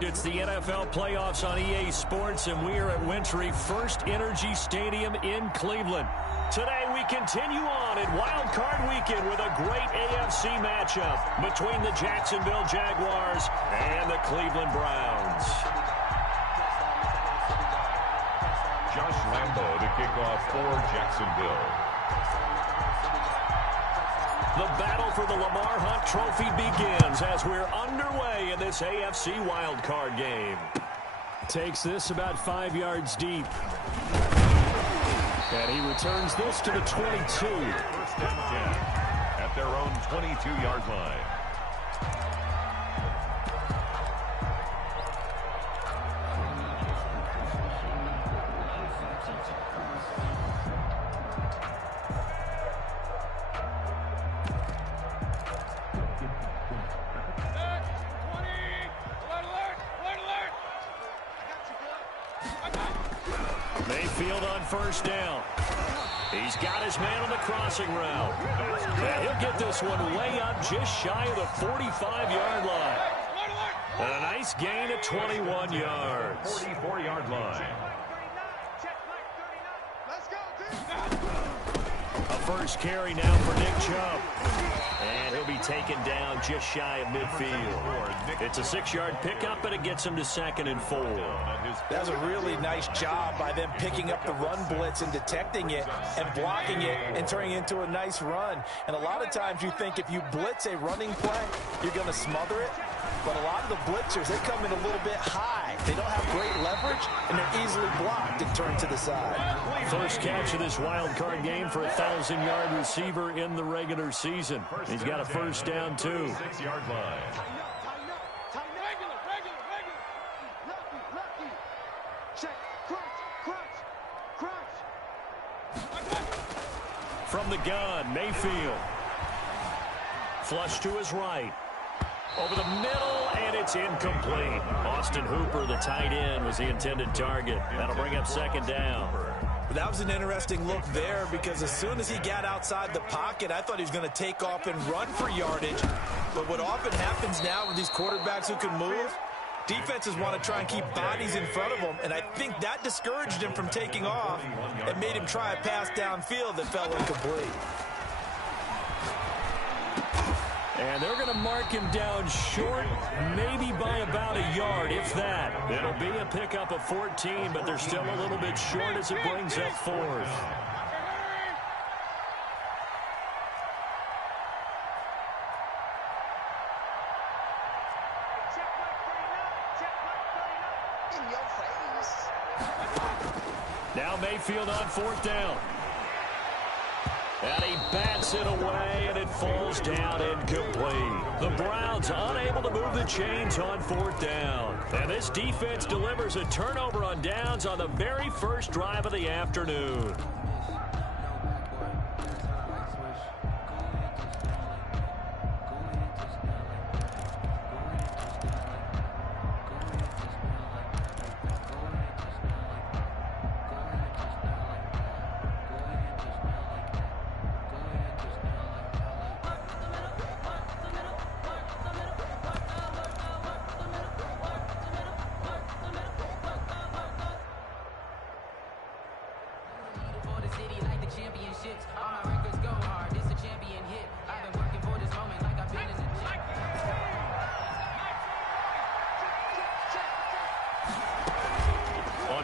It's the NFL playoffs on EA Sports, and we are at Wintry First Energy Stadium in Cleveland. Today we continue on in Wild Card Weekend with a great AFC matchup between the Jacksonville Jaguars and the Cleveland Browns. Josh Lambo to kick off for Jacksonville. The battle for the Lamar Hunt Trophy begins as we're underway in this AFC wildcard game. Takes this about 5 yards deep. And he returns this to the 22. First and 10 at their own 22-yard line. Mayfield on first down. He's got his man on the crossing route. And he'll get this one way up just shy of the 45-yard line. And a nice gain of 21 yards. 44-yard line. A first carry now for Nick Chubb. And he'll be taken down just shy of midfield. It's a 6-yard pickup, and it gets him to 2nd and 4. That was a really nice job by them picking up the run blitz and detecting it and blocking it and turning it into a nice run. And a lot of times you think if you blitz a running play, you're going to smother it. But a lot of the blitzers, they come in a little bit high. They don't have great leverage, and they're easily blocked and turned to the side. First catch of this wild card game for a 1,000-yard receiver in the regular season. He's got a first down, too. 6-yard line. From the gun, Mayfield. Flush to his right. Over the middle, and it's incomplete. Austin Hooper, the tight end, was the intended target. That'll bring up 2nd down. That was an interesting look there because as soon as he got outside the pocket, I thought he was going to take off and run for yardage. But what often happens now with these quarterbacks who can move, defenses want to try and keep bodies in front of them, and I think that discouraged him from taking off and made him try a pass downfield that fell incomplete. And they're going to mark him down short, maybe by about a yard, if that. It'll be a pickup of 14, but they're still a little bit short as it brings up 4th. Now Mayfield on 4th down. And he bats it away, and it falls down incomplete. The Browns unable to move the chains on 4th down. And this defense delivers a turnover on downs on the very first drive of the afternoon.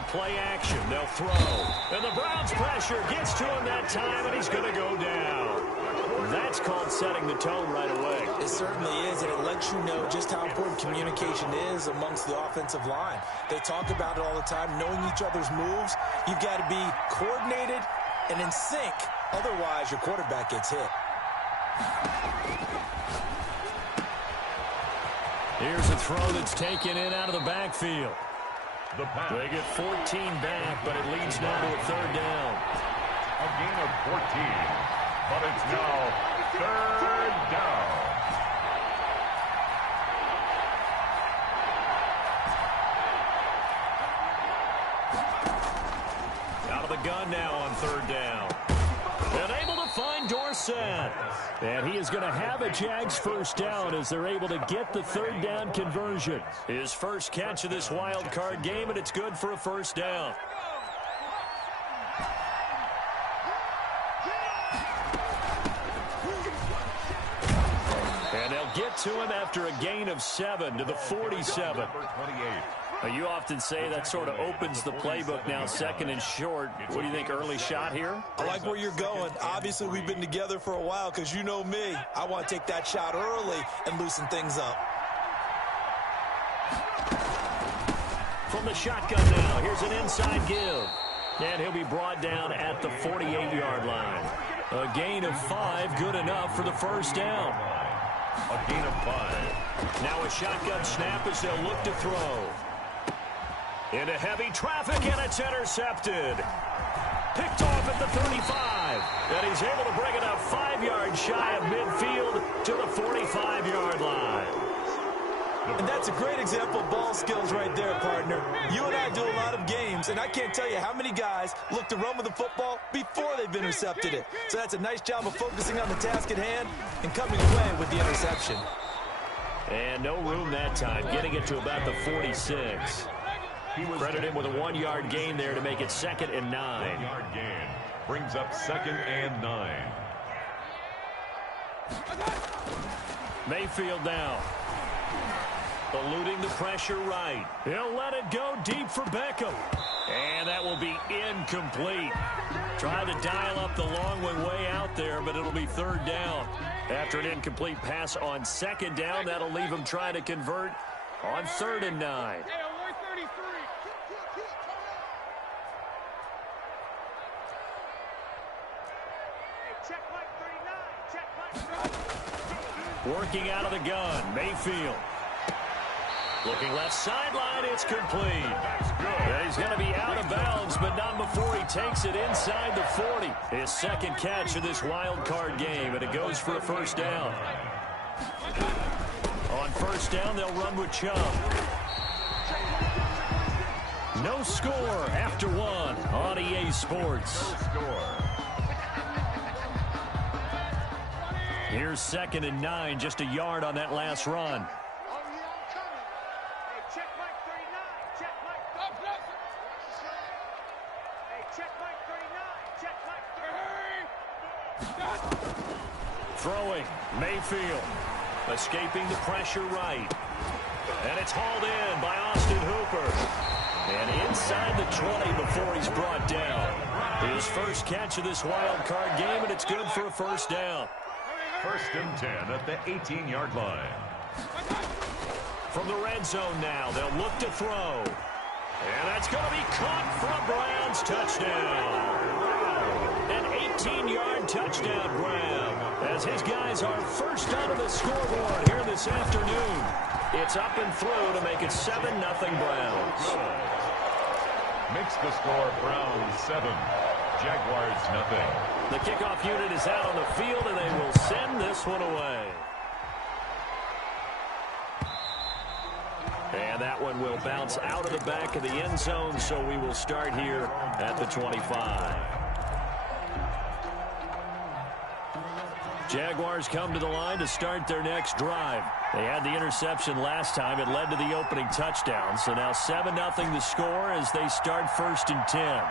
Play action, they'll throw. And the Browns pressure gets to him that time, and he's going to go down. That's called setting the tone right away. It certainly is, and it lets you know just how important communication is amongst the offensive line. They talk about it all the time, knowing each other's moves. You've got to be coordinated and in sync. Otherwise, your quarterback gets hit. Here's a throw that's taken in out of the backfield. They get 14 back, but it leads now to a 3rd down. A gain of 14, but it's now 3rd down. Out of the gun now on 3rd down. And able to find Dorsett. And he is going to have a Jags first down as they're able to get the third down conversion. His first catch of this wild card game, and it's good for a first down. And they'll get to him after a gain of 7 to the 47. You often say that sort of opens the playbook now, second and short. What do you think, early shot here? I like where you're going. Obviously, we've been together for a while because you know me. I want to take that shot early and loosen things up. From the shotgun now, here's an inside give. And he'll be brought down at the 48-yard line. A gain of 5, good enough for the first down. A gain of 5. Now a shotgun snap as they'll look to throw. Into heavy traffic, and it's intercepted. Picked off at the 35. And he's able to bring it up 5 yards shy of midfield to the 45-yard line. And that's a great example of ball skills right there, partner. You and I do a lot of games, and I can't tell you how many guys look to run with the football before they've intercepted it. So that's a nice job of focusing on the task at hand and coming away with the interception. And no room that time, getting it to about the 46. Credit him with a 1-yard gain there to make it 2nd and 9. 1-yard gain brings up 2nd and 9. Mayfield now. Eluding the pressure right. He'll let it go deep for Beckham. And that will be incomplete. Tried to dial up the long way out there, but it'll be 3rd down. After an incomplete pass on 2nd down, that'll leave him trying to convert on 3rd and 9. Working out of the gun, Mayfield. Looking left sideline, it's complete. And he's going to be out of bounds, but not before he takes it inside the 40. His 2nd catch of this wild card game, and it goes for a first down. On first down, they'll run with Chubb. No score after 1 on EA Sports. No score. Here's 2nd and 9, just a yard on that last run. Throwing, Mayfield, escaping the pressure right. And it's hauled in by Austin Hooper. And inside the 20 before he's brought down. His first catch of this wild card game, and it's good for a first down. 1st and 10 at the 18-yard line. From the red zone now, they'll look to throw. And that's going to be caught for a Browns touchdown. An 18-yard touchdown grab as his guys are first onto the scoreboard here this afternoon. It's up and through to make it 7-0 Browns. Makes the score Browns 7, Jaguars nothing. The kickoff unit is out on the field, and they will send this one away. And that one will bounce out of the back of the end zone, so we will start here at the 25. Jaguars come to the line to start their next drive. They had the interception last time. It led to the opening touchdown. So now 7-0 the score as they start 1st and 10.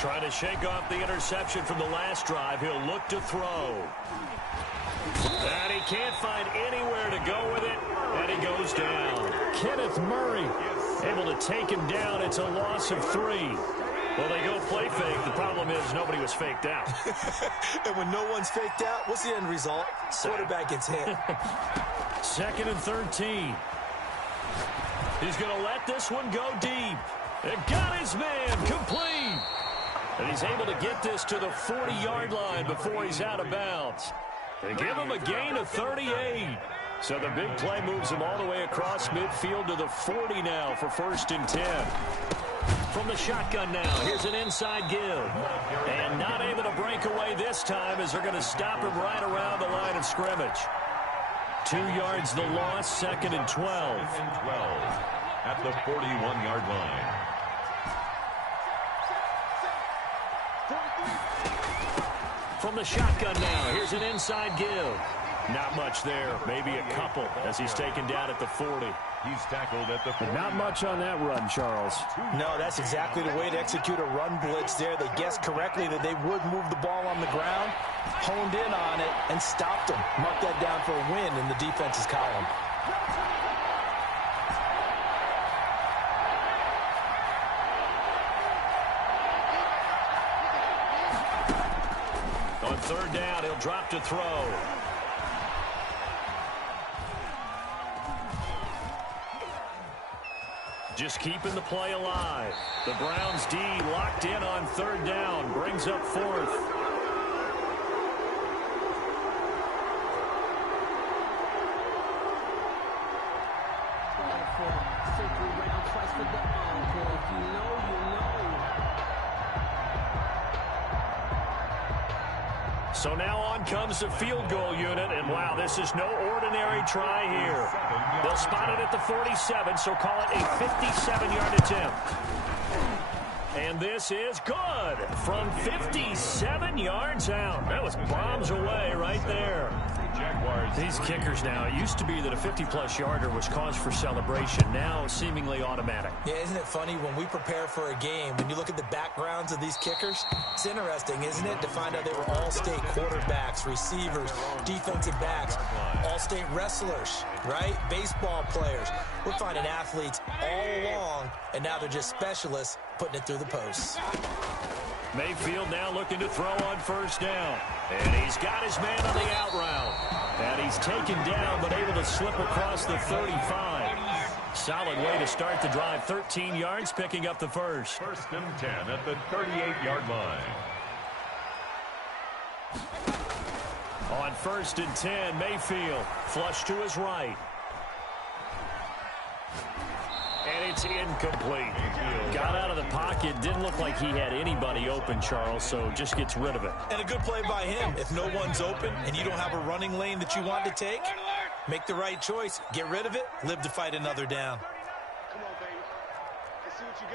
Trying to shake off the interception from the last drive. He'll look to throw. And he can't find anywhere to go with it. And he goes down. Kenneth Murray able to take him down. It's a loss of 3. Well, they go play fake. The problem is nobody was faked out. And when no one's faked out, what's the end result? Quarterback gets hit. 2nd and 13. He's going to let this one go deep. It got his man complete. And he's able to get this to the 40-yard line before he's out of bounds. They give him a gain of 38. So the big play moves him all the way across midfield to the 40 now for 1st and 10. From the shotgun now, here's an inside give. And not able to break away this time as they're going to stop him right around the line of scrimmage. 2 yards the loss, 2nd and 12. At the 41-yard line. from the shotgun now. Here's an inside give. Not much there. Maybe a couple as he's taken down at the 40. He's tackled at the 40. Not much on that run, Charles. No, that's exactly the way to execute a run blitz there. They guessed correctly that they would move the ball on the ground, honed in on it, and stopped them. Mark that down for a win in the defense's column. On third down, he'll drop to throw. Just keeping the play alive. The Browns D locked in on third down. Brings up fourth. So now on comes the field goal unit, and wow, this is no ordinary try here. They'll spot it at the 47, so call it a 57-yard attempt. And this is good from 57 yards out. That was bombs away right there. Jaguars. These kickers now, it used to be that a 50-plus yarder was cause for celebration. Now seemingly automatic. Yeah, isn't it funny when we prepare for a game, when you look at the backgrounds of these kickers, it's interesting, isn't it, to find out they were all-state quarterbacks, receivers, defensive backs, all-state wrestlers, right? Baseball players. We're finding athletes all along, and now they're just specialists putting it through the posts. Mayfield now looking to throw on first down. And he's got his man on the out route. And he's taken down, but able to slip across the 35. Solid way to start the drive. 13 yards, picking up the first. First and 10 at the 38-yard line. On first and 10, Mayfield flush to his right. And it's incomplete. Got out of the pocket. Didn't look like he had anybody open, Charles, so just gets rid of it. And a good play by him. If no one's open and you don't have a running lane that you want to take, make the right choice. Get rid of it. Live to fight another down. Come on, baby. Let's see what you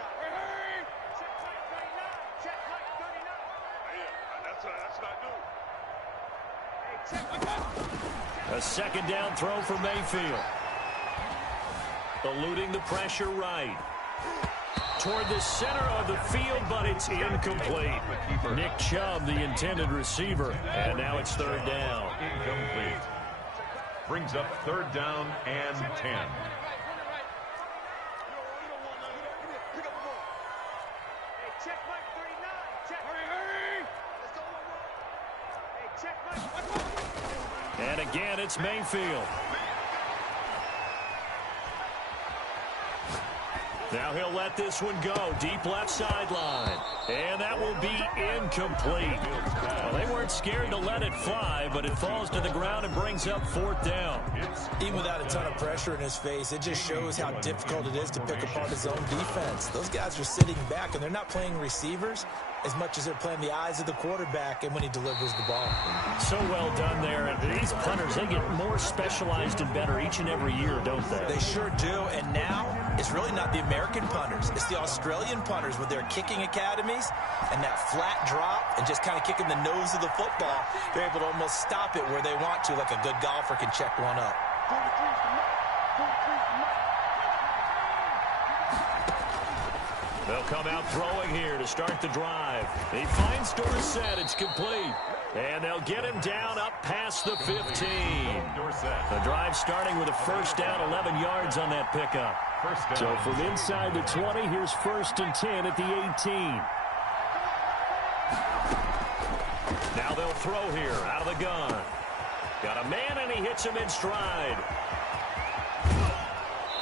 got. A second down throw for Mayfield. Eluding the pressure right. Toward the center of the field, but it's incomplete. Nick Chubb, the intended receiver, and now it's third down. Incomplete. Brings up third down and 10. And again, it's Mayfield. Now he'll let this one go. Deep left sideline. And that will be incomplete. Well, they weren't scared to let it fly, but it falls to the ground and brings up fourth down. Even without a ton of pressure in his face, it just shows how difficult it is to pick apart his own defense. Those guys are sitting back, and they're not playing receivers as much as they're playing the eyes of the quarterback and when he delivers the ball. So well done there. And these punters, they get more specialized and better each and every year, don't they? They sure do. And now it's really not the American punters. It's the Australian punters with their kicking academies and that flat drop and just kind of kicking the nose of the football. They're able to almost stop it where they want to, like a good golfer can check one up. They'll come out throwing here to start the drive. He finds Dorsett. It's complete. And they'll get him down up past the 15. The drive starting with a first down, 11 yards on that pickup. So from inside the 20, here's first and 10 at the 18. Now they'll throw here out of the gun. Got a man, and he hits him in stride.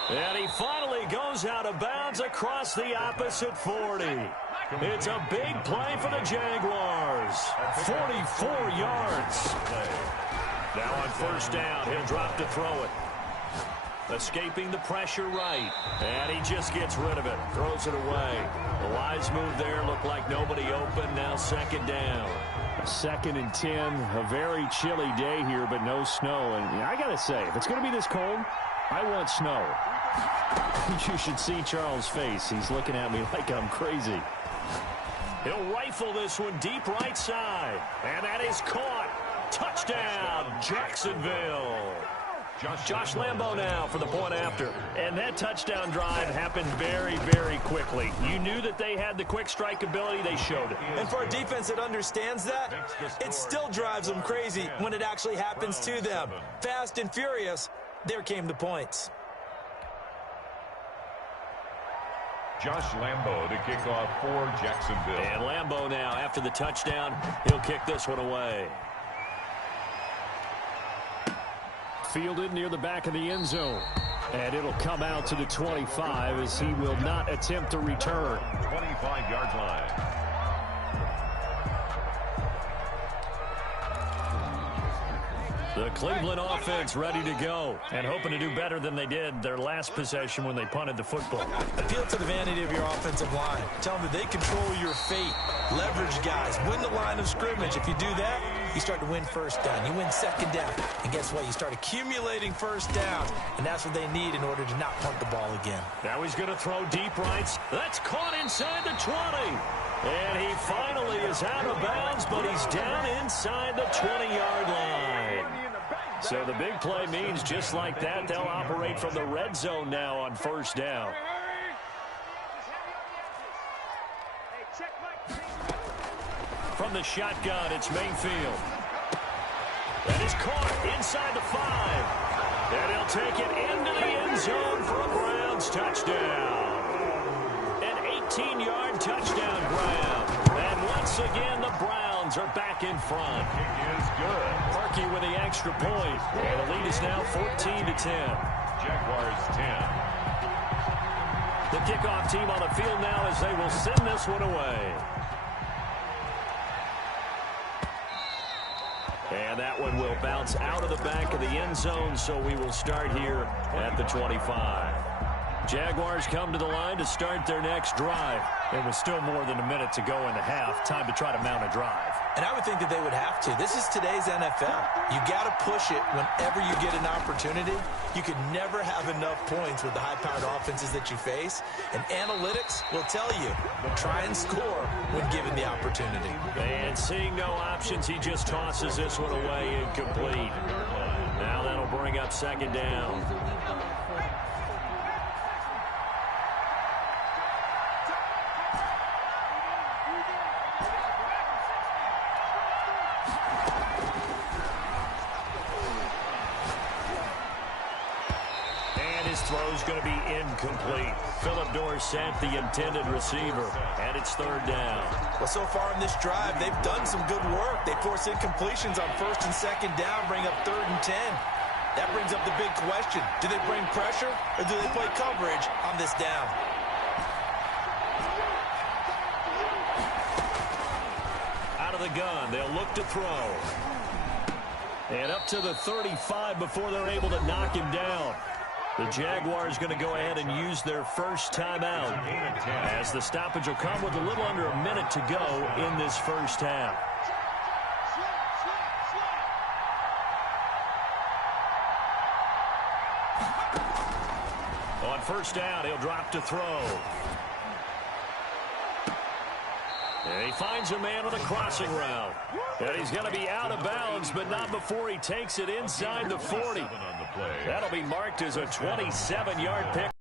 And he finally goes out of bounds across the opposite 40. It's a big play for the Jaguars. 44 yards. Now on first down, he'll drop to throw it. Escaping the pressure right. And he just gets rid of it. Throws it away. The wise move there. Looked like nobody open. Now second down. Second and 10. A very chilly day here, but no snow. And I got to say, if it's going to be this cold, I want snow. You should see Charles' face. He's looking at me like I'm crazy. He'll rifle this one deep right side. And that is caught. Touchdown, Jacksonville. Josh Lambo now for the point after. And that touchdown drive happened very, very quickly. You knew that they had the quick strike ability. They showed it. And for a defense that understands that, it still drives them crazy when it actually happens to them. Fast and furious, there came the points. Josh Lambo to kick off for Jacksonville. And Lambo now, after the touchdown, he'll kick this one away. Fielded near the back of the end zone. And it'll come out to the 25 as he will not attempt to return. 25-yard line. The Cleveland offense ready to go and hoping to do better than they did their last possession when they punted the football. Appeal to the vanity of your offensive line. Tell them that they control your fate. Leverage guys. Win the line of scrimmage. If you do that, you start to win first down. You win second down. And guess what? You start accumulating first downs. And that's what they need in order to not punt the ball again. Now he's going to throw deep rights. That's caught inside the 20. And he finally is out of bounds, but he's down inside the 20-yard line. So the big play means just like that, they'll operate from the red zone now on first down. From the shotgun, it's Mayfield. That is caught inside the 5. And he'll take it into the end zone for a Browns touchdown. An 18-yard touchdown grab. And once again, the Browns are back in front. Kick is good. Parkey with the extra point. And the lead is now 14-10. Jaguars 10. The kickoff team on the field now as they will send this one away. And that one will bounce out of the back of the end zone, so we will start here at the 25. Jaguars come to the line to start their next drive. It was still more than a minute to go in the half. Time to try to mount a drive. And I would think that they would have to. This is today's NFL. You got to push it whenever you get an opportunity. You could never have enough points with the high-powered offenses that you face. And analytics will tell you, try and score when given the opportunity. And seeing no options, he just tosses this one away incomplete. Now that'll bring up second down. Throw's going to be incomplete. Philip Dorsett, the intended receiver, and it's third down. Well, so far in this drive, they've done some good work. They force incompletions on first and second down, bring up 3rd and 10. That brings up the big question. Do they bring pressure, or do they play coverage on this down? Out of the gun, they'll look to throw. And up to the 35 before they're able to knock him down. The Jaguars going to go ahead and use their first timeout as the stoppage will come with a little under a minute to go in this first half. On first down, he'll drop to throw. And he finds a man on a crossing route. And he's going to be out of bounds, but not before he takes it inside the 40. That'll be marked as a 27-yard pick.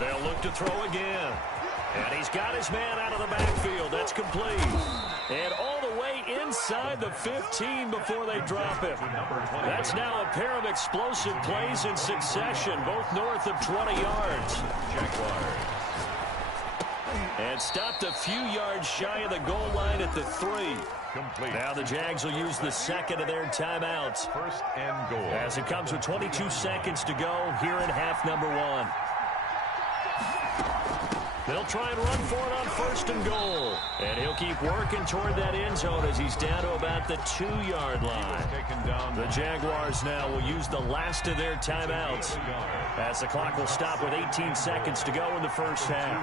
They'll look to throw again. And he's got his man out of the backfield. That's complete. And all the way inside the 15 before they drop him. That's now a pair of explosive plays in succession, both north of 20 yards. Jaguars. And stopped a few yards shy of the goal line at the 3. Complete. Now the Jags will use the second of their timeouts. First and goal. As it comes with 22 seconds to go here in half number 1. They'll try and run for it on first and goal. And he'll keep working toward that end zone as he's down to about the 2-yard line. The Jaguars now will use the last of their timeouts as the clock will stop with 18 seconds to go in the first half.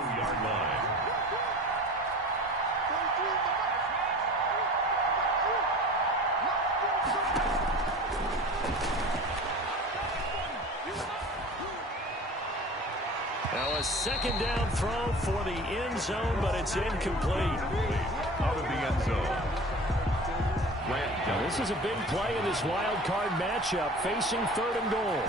a second down throw for the end zone, but it's incomplete. Out of the end zone. Now, this is a big play in this wild card matchup, facing 3rd and goal.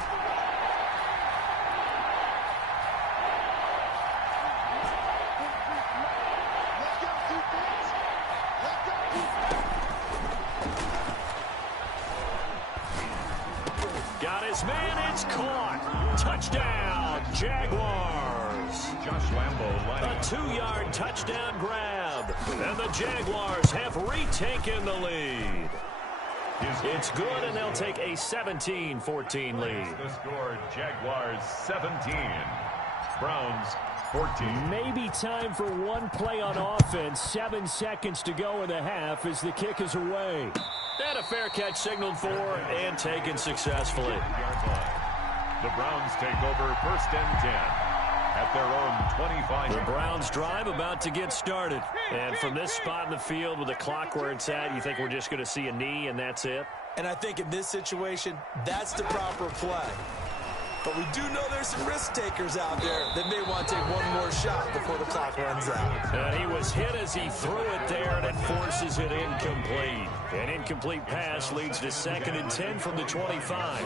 Got his man, it's caught. Touchdown, Jaguars. Josh Lambo lining A 2-yard touchdown grab, and the Jaguars have retaken the lead. It's good, and they'll take a 17-14 lead. The score, Jaguars 17, Browns 14. Maybe time for one play on offense. 7 seconds to go in the half as the kick is away. And a fair catch signaled for and taken successfully. The Browns take over 1st and 10 at their own 25. The Browns drive about to get started. And from this spot in the field with the clock where it's at, you think we're just going to see a knee and that's it? And I think in this situation, that's the proper play. But we do know there's some risk takers out there that may want to take one more shot before the clock runs out. And he was hit as he threw it there, and it forces it incomplete. An incomplete pass leads to 2nd and 10 from the 25.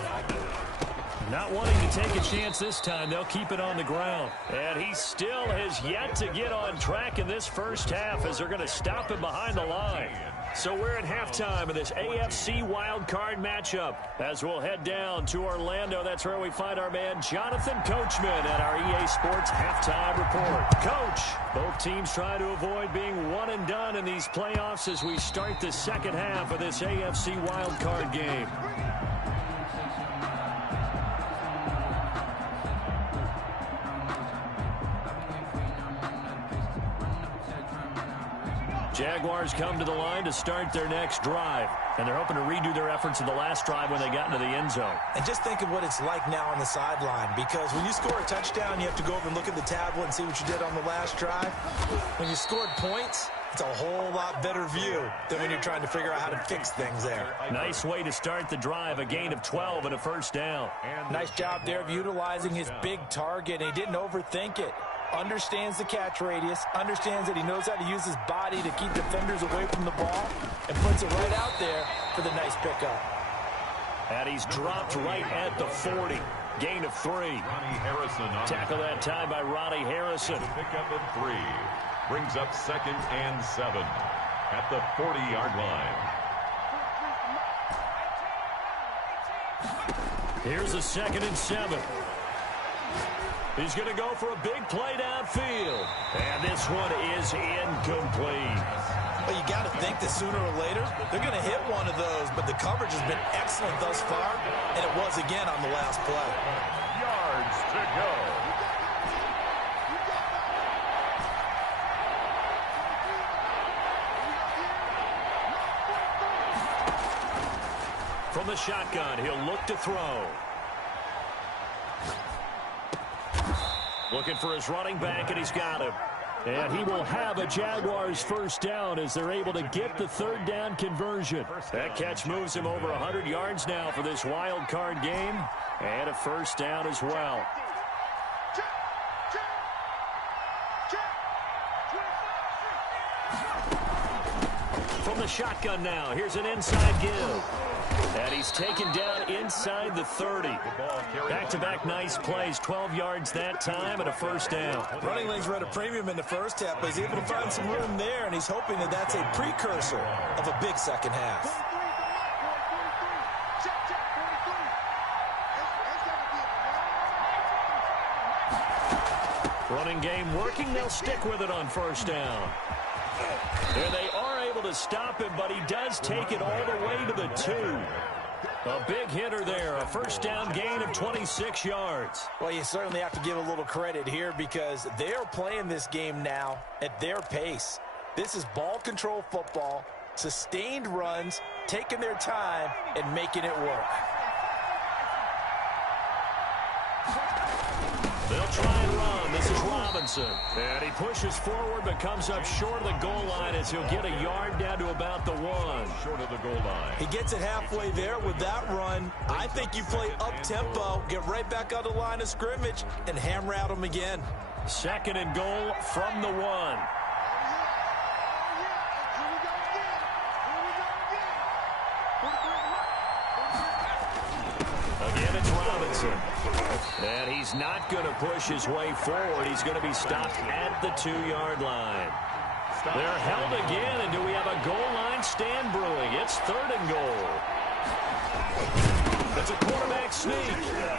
Not wanting to take a chance this time, they'll keep it on the ground. And he still has yet to get on track in this first half as they're going to stop him behind the line. So we're at halftime of this AFC wildcard matchup. As we'll head down to Orlando, that's where we find our man Jonathan Coachman at our EA Sports Halftime Report. Coach, both teams try to avoid being one and done in these playoffs as we start the second half of this AFC wildcard game. Jaguars come to the line to start their next drive, and they're hoping to redo their efforts in the last drive when they got into the end zone. And just think of what it's like now on the sideline, because when you score a touchdown, you have to go over and look at the tablet and see what you did on the last drive. When you scored points, it's a whole lot better view than when you're trying to figure out how to fix things there. Nice way to start the drive, a gain of 12 and a first down. Nice job there of utilizing his big target, and he didn't overthink it. Understands the catch radius, understands that he knows how to use his body to keep defenders away from the ball, and puts it right out there for the nice pickup. And he's dropped right at the 40. Gain of 3. Ronnie Harrison on Tackle that time by Ronnie Harrison. Pick up at 3. Brings up 2nd and 7 at the 40-yard line. Here's a 2nd and 7. He's going to go for a big play downfield. And this one is incomplete. Well, you got to think that sooner or later, they're going to hit one of those, but the coverage has been excellent thus far, and it was again on the last play. Yards to go. From the shotgun, he'll look to throw. Looking for his running back, and he's got him. And he will have a Jaguars first down as they're able to get the 3rd down conversion. That catch moves him over 100 yards now for this wild card game. And a first down as well. From the shotgun now, here's an inside give. And he's taken down inside the 30. Back-to-back nice plays, 12 yards that time and a first down. Running lanes were at a premium in the first half, but he's able to find some room there, and he's hoping that that's a precursor of a big second half. Running game working, they'll stick with it on first down. And they are able to stop him, but he does take it all the way to the 2. A big hitter there, a first down gain of 26 yards. Well, you certainly have to give a little credit here because they are playing this game now at their pace. This is ball control football, sustained runs, taking their time, and making it work. They'll try and run. This is Robinson. And he pushes forward but comes up short of the goal line as he'll get a yard down to about the 1. Short of the goal line. He gets it halfway there with that run. I think you play up-tempo, get right back on the line of scrimmage, and hammer out him again. Second and goal from the 1. Again, it's Robinson. And he's not going to push his way forward. He's going to be stopped at the 2-yard line. They're held again, and do we have a goal line stand brewing? It's third and goal. It's a quarterback sneak.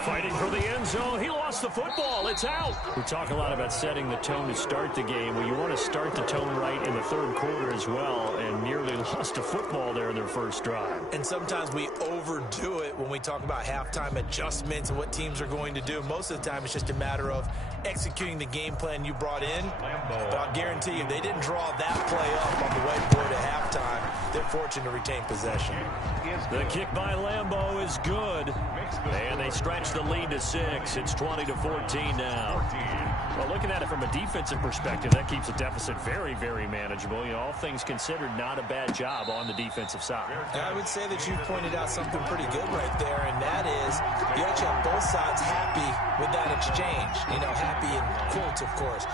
Fighting for the end zone. He lost the football. It's out. We talk a lot about setting the tone to start the game. Well, you want to start the tone right in the third quarter as well, and nearly lost a football there in their first drive. And sometimes we overdo it when we talk about halftime adjustments and what teams are going to do. Most of the time, it's just a matter of executing the game plan you brought in. But I'll guarantee you, they didn't draw that play up on the whiteboard at halftime. They're fortunate to retain possession. The kick by Lambeau is good. And they stretch the lead to 6. It's 20-14 now. Well, looking at it from a defensive perspective, that keeps the deficit very, very manageable. You know, all things considered, not a bad job on the defensive side. I would say that you pointed out something pretty good right there, and that is you actually have both sides happy with that exchange. You know, happy in quotes, of course.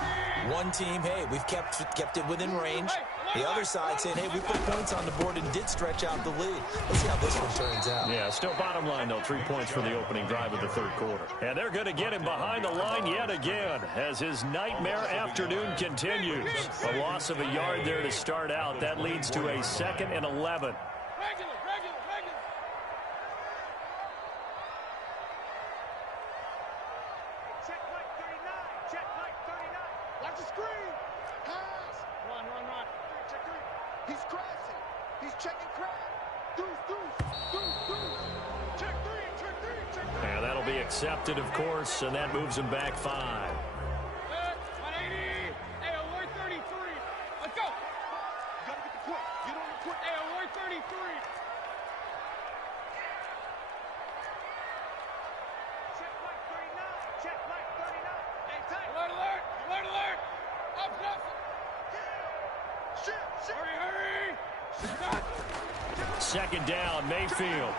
One team, hey, we've kept it within range. The other side saying, hey, we put points on the board and did stretch out the lead. Let's see how this one turns out. Yeah, still bottom line, though, 3 points for the opening drive of the third quarter. And they're going to get him behind the line yet again as his nightmare afternoon continues. A loss of a yard there to start out. That leads to a 2nd and 11. And that'll be accepted, of course, and that moves him back 5. 180. Hey, alert 33. Let's go. You gotta get the quick. Get on the quick. Hey, alert 33. Check light 39. Check light 39. Hey, tight. Alert, alert. Alert, alert. Up, up. Shit. Hurry. Second down, Mayfield.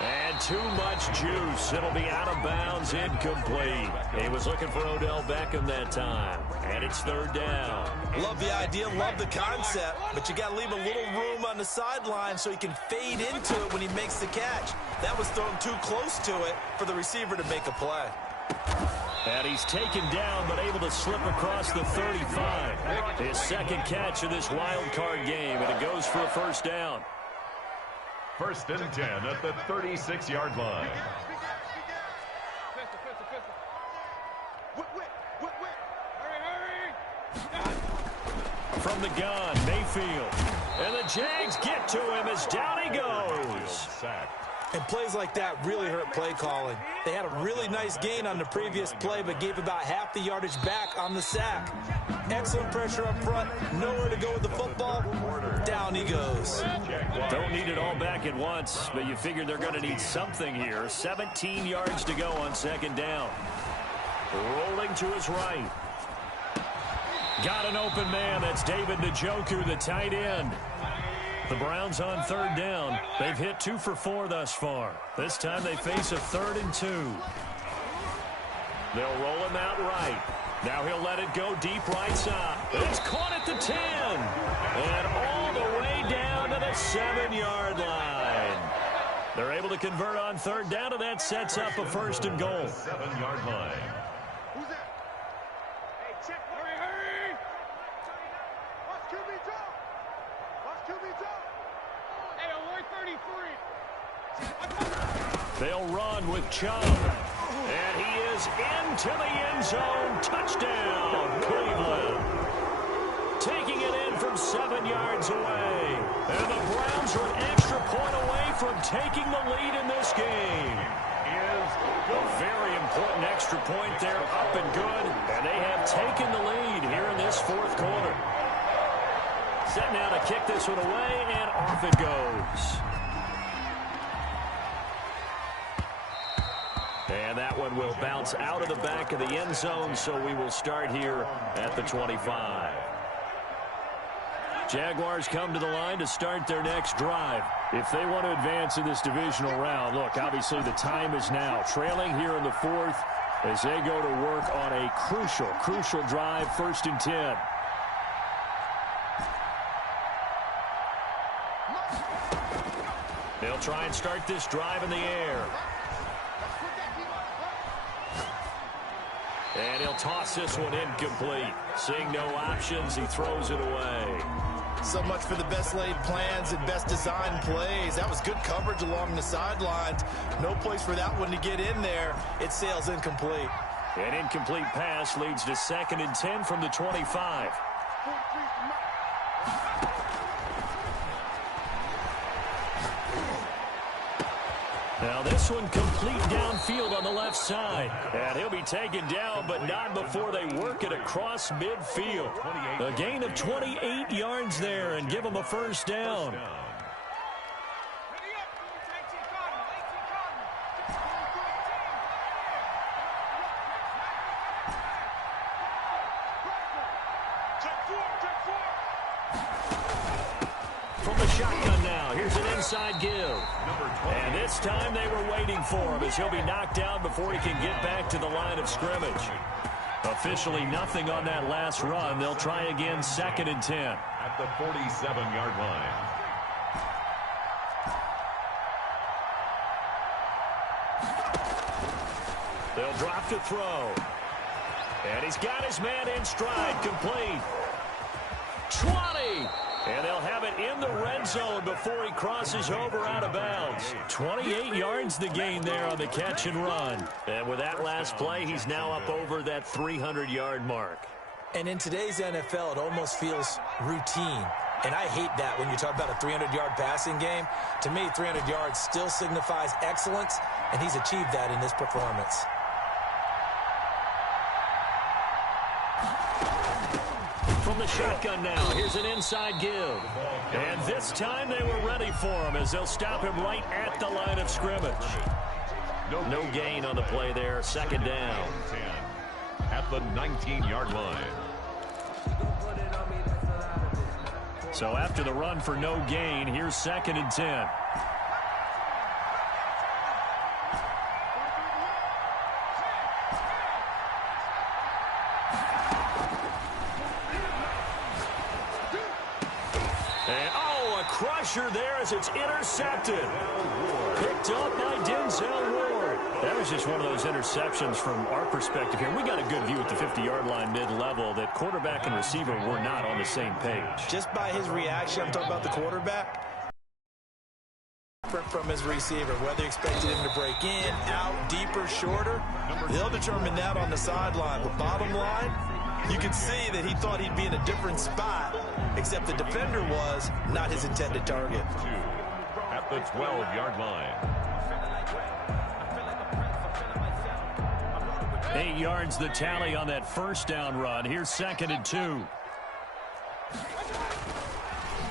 And too much juice. It'll be out of bounds, incomplete. He was looking for Odell Beckham that time. And it's third down. Love the idea, love the concept, but you got to leave a little room on the sideline so he can fade into it when he makes the catch. That was thrown too close to it for the receiver to make a play. And he's taken down, but able to slip across the 35. His second catch of this wild card game, and it goes for a first down. First and 10 at the 36-yard line. From the gun, Mayfield. And the Jags get to him as down he goes. And plays like that really hurt play calling. They had a really nice gain on the previous play, but gave about half the yardage back on the sack. Excellent pressure up front. Nowhere to go with the football. Down he goes. Don't need it all back at once, but you figure they're going to need something here. 17 yards to go on second down. Rolling to his right. Got an open man. That's David Njoku, the tight end. The Browns on third down. They've hit 2 for 4 thus far. This time they face a 3rd and 2. They'll roll him out right. Now he'll let it go deep right side. It's caught at the 10. And all the way down to the 7-yard line. They're able to convert on third down, and that sets up a first and goal. 7-yard line. Who's that? Hey, check. Hurry. Watch QB drop. Watch QB drop. Hey, alert 33. They'll run with Chubb. And he is into the end zone. Touchdown, Cleveland. Taking it in from 7 yards away. And the Browns are an extra point away from taking the lead in this game. A very important extra point there, up and good. And they have taken the lead here in this fourth quarter. Set now to kick this one away, and off it goes. And that one will bounce out of the back of the end zone, so we will start here at the 25. Jaguars come to the line to start their next drive. If they want to advance in this divisional round, look, obviously the time is now. Trailing here in the fourth, as they go to work on a crucial drive, 1st and 10. They'll try and start this drive in the air. And he'll toss this one incomplete. Seeing no options, he throws it away. So much for the best laid plans and best designed plays. That was good coverage along the sidelines. No place for that one to get in there. It sails incomplete. An incomplete pass leads to 2nd and 10 from the 25. Now this one complete downfield on the left side. And he'll be taken down, but not before they work it across midfield. A gain of 28 yards there and give them a 1st down. From the shotgun now, here's an inside give. And this time they were waiting for him as he'll be knocked down before he can get back to the line of scrimmage. Officially nothing on that last run. They'll try again, 2nd and 10. At the 47-yard line. They'll drop to throw. And he's got his man in stride, complete. 20! And they'll have it in the red zone before he crosses over out of bounds. 28 yards the gain there on the catch and run. And with that last play, he's now up over that 300-yard mark. And in today's NFL, it almost feels routine. And I hate that when you talk about a 300-yard passing game. To me, 300 yards still signifies excellence, and he's achieved that in this performance. From the shotgun now, here's an inside give. And this time they were ready for him as they'll stop him right at the line of scrimmage. No gain on the play there, 2nd down. At the 19-yard line. So after the run for no gain, here's 2nd and 10. Crusher there as it's intercepted. Picked up by Denzel Ward. That was just one of those interceptions from our perspective here. We got a good view at the 50-yard line mid-level that quarterback and receiver were not on the same page. Just by his reaction, I'm talking about the quarterback, from his receiver, whether he expected him to break in, out, deeper, shorter, they'll determine that on the sideline. But bottom line, you can see that he thought he'd be in a different spot, except the defender was not his intended target. At the 12-yard line. 8 yards the tally on that 1st down run. Here's 2nd and 2.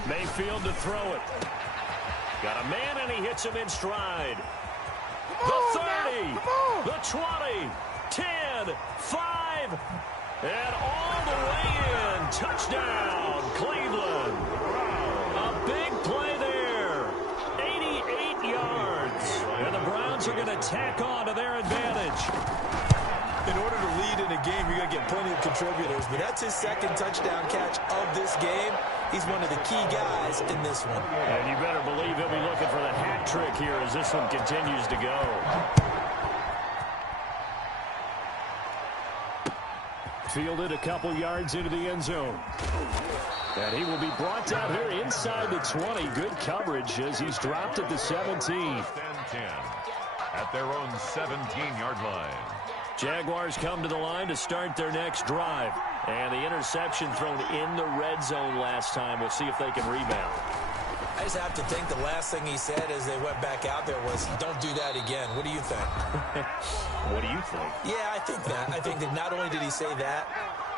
Mayfield to throw it. Got a man, and he hits him in stride. The 30, the 20, 10, 5, and all the way in. Touchdown, Cleveland. A big play there. 88 yards. And the Browns are going to tack on to their advantage. In order to lead in a game, you're going to get plenty of contributors, but that's his 2nd touchdown catch of this game. He's one of the key guys in this one. And you better believe he'll be looking for the hat trick here as this one continues to go. Fielded a couple yards into the end zone. And he will be brought down here inside the 20. Good coverage as he's dropped at the 17. 10 at their own 17-yard line. Jaguars come to the line to start their next drive. And the interception thrown in the red zone last time. We'll see if they can rebound. I just have to think the last thing he said as they went back out there was, don't do that again. What do you think? What do you think? Yeah, I think that. I think that not only did he say that,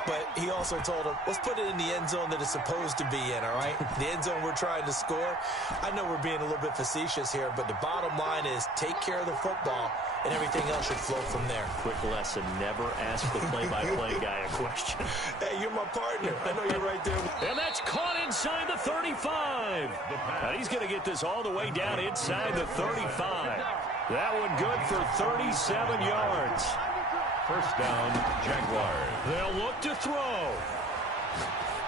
but he also told him, let's put it in the end zone that it's supposed to be in, all right? The end zone we're trying to score. I know we're being a little bit facetious here, but the bottom line is take care of the football, and everything else should flow from there. Quick lesson, never ask the play-by-play guy a question. Hey, you're my partner. I know you're right there. And that's caught inside the 35. And he's going to get this all the way down inside the 35. That one good for 37 yards. First down, Jaguars. They'll look to throw.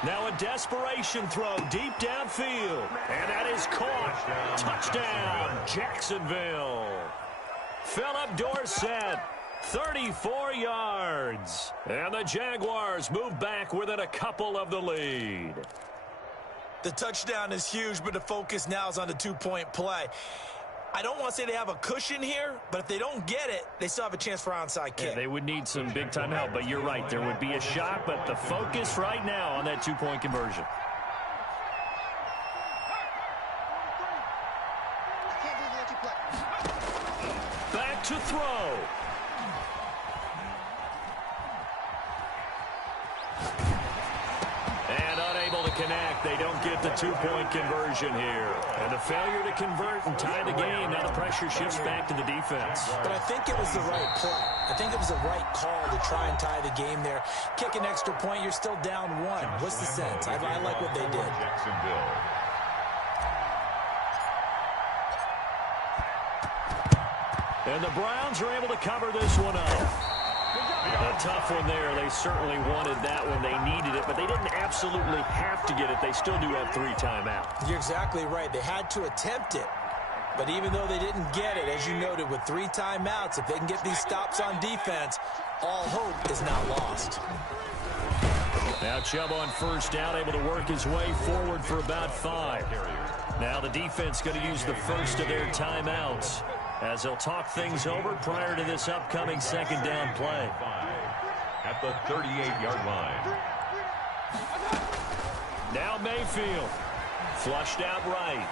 Now a desperation throw deep downfield. And that is caught. Touchdown, Jacksonville. Philip Dorsett, 34 yards. And the Jaguars move back within a couple of the lead. The touchdown is huge, but the focus now is on the two-point play. I don't want to say they have a cushion here, but if they don't get it, they still have a chance for onside kick. Yeah, they would need some big-time help, but you're right. There would be a shot, but the focus right now on that two-point conversion. Back to throw. And unable to connect. They don't get the two-point conversion here. And the failure to convert and tie the game. Now the pressure shifts back to the defense. But I think it was the right play. I think it was the right call to try and tie the game there. Kick an extra point, you're still down one. What's the sense? I like what they did. Jacksonville. And the Browns are able to cover this one up. A tough one there. They certainly wanted that one. They needed it, but they didn't absolutely have to get it. They still do have 3 timeouts. You're exactly right. They had to attempt it. But even though they didn't get it, as you noted, with 3 timeouts, if they can get these stops on defense, all hope is not lost. Now Chubb on first down, able to work his way forward for about 5. Now the defense going to use the first of their timeouts as they'll talk things over prior to this upcoming second down play. At the 38-yard line. Now Mayfield. Flushed out right.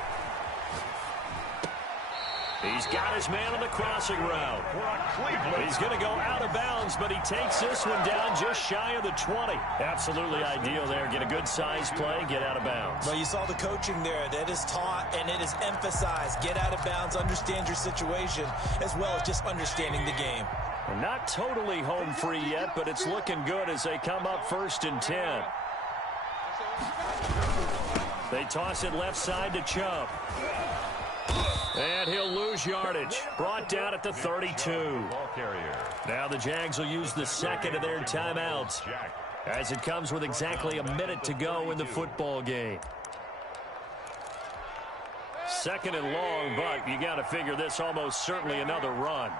He's got his man on the crossing route. He's going to go out of bounds, but he takes this one down just shy of the 20. Absolutely ideal there. Get a good size play, get out of bounds. Well, you saw the coaching there. That is taught and it is emphasized. Get out of bounds, understand your situation, as well as just understanding the game. And not totally home free yet, but it's looking good as they come up 1st and 10. They toss it left side to Chubb. And he'll lose yardage. Brought down at the 32. Now the Jags will use the second of their timeouts as it comes with exactly a minute to go in the football game. Second and long, but you got to figure this almost certainly another run.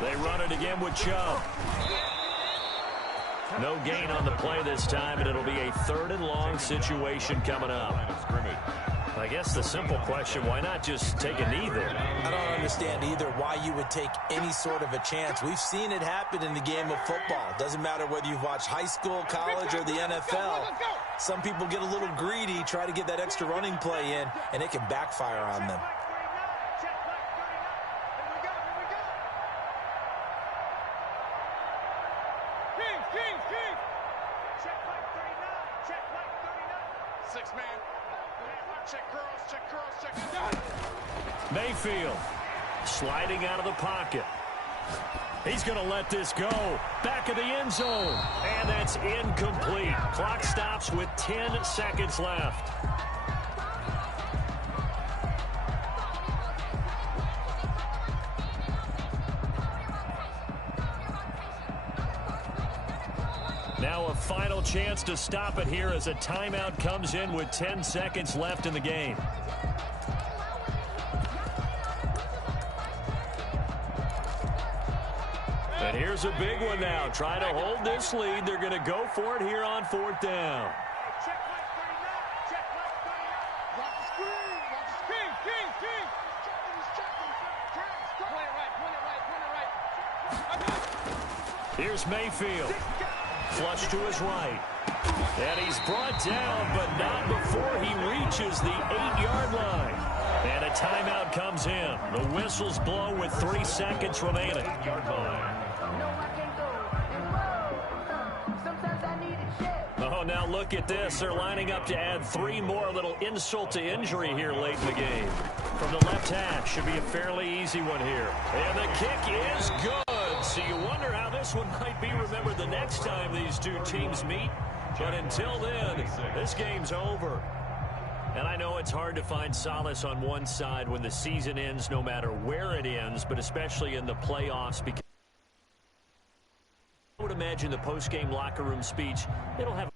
They run it again with Chubb. No gain on the play this time, and it'll be a 3rd and long situation coming up. I guess the simple question, why not just take a knee there? I don't understand either why you would take any sort of a chance. We've seen it happen in the game of football. Doesn't matter whether you've watched high school, college, or the NFL. Some people get a little greedy, try to get that extra running play in, and it can backfire on them. Mayfield sliding out of the pocket. He's going to let this go. Back of the end zone. And that's incomplete. Clock stops with 10 seconds left. Now a final chance to stop it here as a timeout comes in with 10 seconds left in the game. And here's a big one now. Trying to hold this lead. They're going to go for it here on 4th down. Here's Mayfield. Flush to his right. And he's brought down, but not before he reaches the 8-yard line. And a timeout comes in. The whistles blow with 3 seconds remaining. 8-yard line. Oh, now look at this. They're lining up to add 3 more. A little insult to injury here late in the game. From the left hash, should be a fairly easy one here. And the kick is good. So you wonder how this one might be remembered the next time these two teams meet. But until then, this game's over. And I know it's hard to find solace on one side when the season ends, no matter where it ends, but especially in the playoffs, because I would imagine the post-game locker room speech, it'll have